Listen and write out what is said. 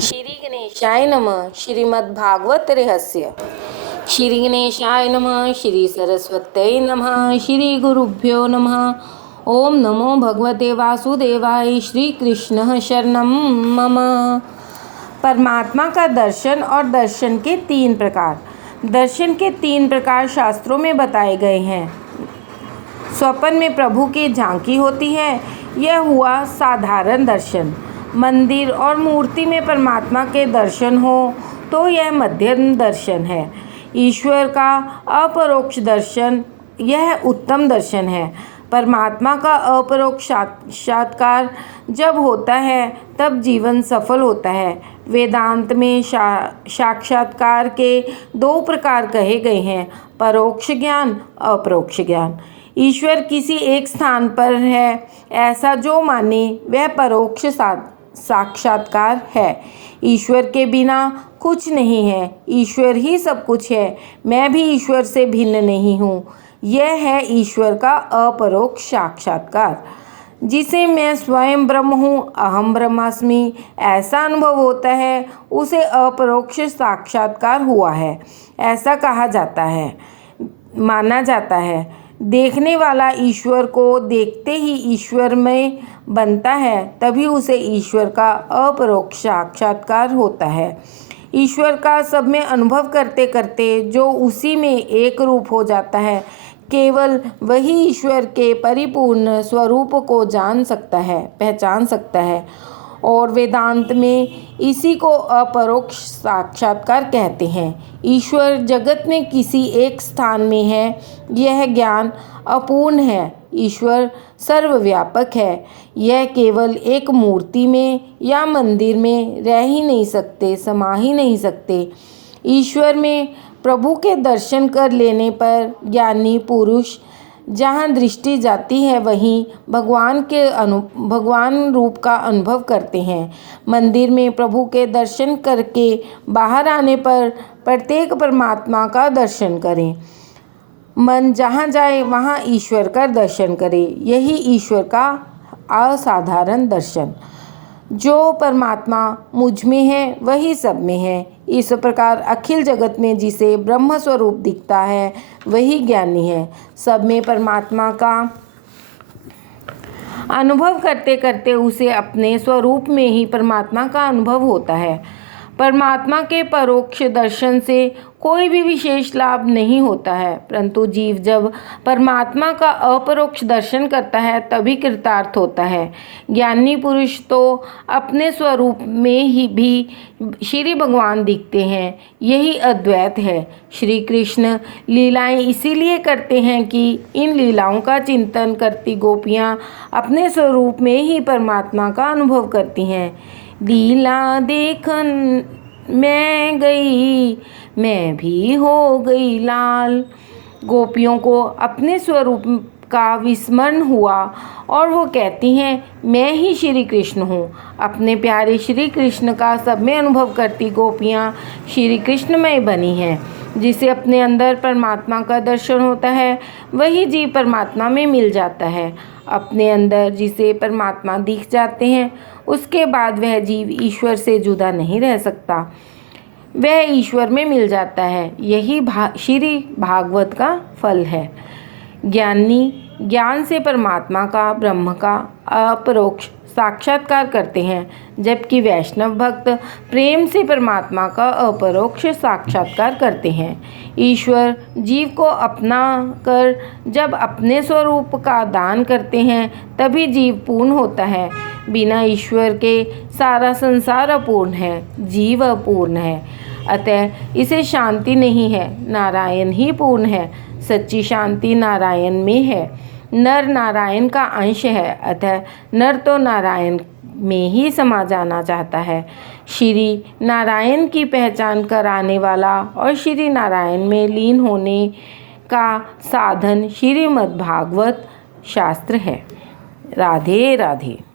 श्री गणेशाय नमः। श्रीमद्भागवत रहस्य। श्री गणेशाय नमः। श्री सरस्वत्यै नमः। श्री गुरुभ्यो नमः। ओम नमो भगवते वासुदेवाय। श्री कृष्ण शरणम मम। परमात्मा का दर्शन और दर्शन के 3 प्रकार। दर्शन के 3 प्रकार शास्त्रों में बताए गए हैं। स्वप्न में प्रभु की झांकी होती है, यह हुआ साधारण दर्शन। मंदिर और मूर्ति में परमात्मा के दर्शन हो तो यह मध्यम दर्शन है। ईश्वर का अपरोक्ष दर्शन, यह उत्तम दर्शन है। परमात्मा का अपरोक्ष साक्षात्कार जब होता है तब जीवन सफल होता है। वेदांत में साक्षात्कार के 2 प्रकार कहे गए हैं, परोक्ष ज्ञान, अपरोक्ष ज्ञान। ईश्वर किसी एक स्थान पर है ऐसा जो माने वह परोक्ष साक्षात्कार है। ईश्वर के बिना कुछ नहीं है, ईश्वर ही सब कुछ है। मैं भी ईश्वर से भिन्न नहीं हूँ, यह है ईश्वर का अपरोक्ष साक्षात्कार। जिसे मैं स्वयं ब्रह्म हूँ, अहम ब्रह्मास्मि, ऐसा अनुभव होता है, उसे अपरोक्ष साक्षात्कार हुआ है ऐसा कहा जाता है, माना जाता है। देखने वाला ईश्वर को देखते ही ईश्वर में बनता है, तभी उसे ईश्वर का अपरोक्ष साक्षात्कार होता है। ईश्वर का सब में अनुभव करते करते जो उसी में एक रूप हो जाता है, केवल वही ईश्वर के परिपूर्ण स्वरूप को जान सकता है, पहचान सकता है। और वेदांत में इसी को अपरोक्ष साक्षात्कार कहते हैं। ईश्वर जगत में किसी एक स्थान में है, यह ज्ञान अपूर्ण है। ईश्वर सर्वव्यापक है, यह केवल एक मूर्ति में या मंदिर में रह ही नहीं सकते, समा ही नहीं सकते। ईश्वर में प्रभु के दर्शन कर लेने पर ज्ञानी पुरुष जहाँ दृष्टि जाती है वहीं भगवान रूप का अनुभव करते हैं। मंदिर में प्रभु के दर्शन करके बाहर आने पर प्रत्येक परमात्मा का दर्शन करें। मन जहाँ जाए वहाँ ईश्वर का दर्शन करे, यही ईश्वर का असाधारण दर्शन। जो परमात्मा मुझ में है वही सब में है। इस प्रकार अखिल जगत में जिसे ब्रह्म स्वरूप दिखता है वही ज्ञानी है। सब में परमात्मा का अनुभव करते करते उसे अपने स्वरूप में ही परमात्मा का अनुभव होता है। परमात्मा के परोक्ष दर्शन से कोई भी विशेष लाभ नहीं होता है, परंतु जीव जब परमात्मा का अपरोक्ष दर्शन करता है तभी कृतार्थ होता है। ज्ञानी पुरुष तो अपने स्वरूप में ही भी श्री भगवान दिखते हैं, यही अद्वैत है। श्री कृष्ण लीलाएं इसीलिए करते हैं कि इन लीलाओं का चिंतन करती गोपियाँ अपने स्वरूप में ही परमात्मा का अनुभव करती हैं। लीला देखन मैं गई, मैं भी हो गई लाल। गोपियों को अपने स्वरूप का विस्मरण हुआ और वो कहती हैं, मैं ही श्री कृष्ण हूँ। अपने प्यारे श्री कृष्ण का सब में अनुभव करती गोपियाँ श्री कृष्णमय बनी हैं। जिसे अपने अंदर परमात्मा का दर्शन होता है वही जीव परमात्मा में मिल जाता है। अपने अंदर जिसे परमात्मा दिख जाते हैं उसके बाद वह जीव ईश्वर से जुदा नहीं रह सकता, वह ईश्वर में मिल जाता है। यही श्री भागवत का फल है। ज्ञानी ज्ञान से परमात्मा का, ब्रह्म का अपरोक्ष साक्षात्कार करते हैं, जबकि वैष्णव भक्त प्रेम से परमात्मा का अपरोक्ष साक्षात्कार करते हैं। ईश्वर जीव को अपना कर जब अपने स्वरूप का दान करते हैं तभी जीव पूर्ण होता है। बिना ईश्वर के सारा संसार अपूर्ण है, जीव अपूर्ण है। अतः इसे शांति नहीं है, नारायण ही पूर्ण है। सच्ची शांति नारायण में है। नर नारायण का अंश है, अतः नर तो नारायण में ही समा जाना चाहता है। श्री नारायण की पहचान कराने वाला और श्री नारायण में लीन होने का साधन श्रीमद्भागवत शास्त्र है। राधे राधे।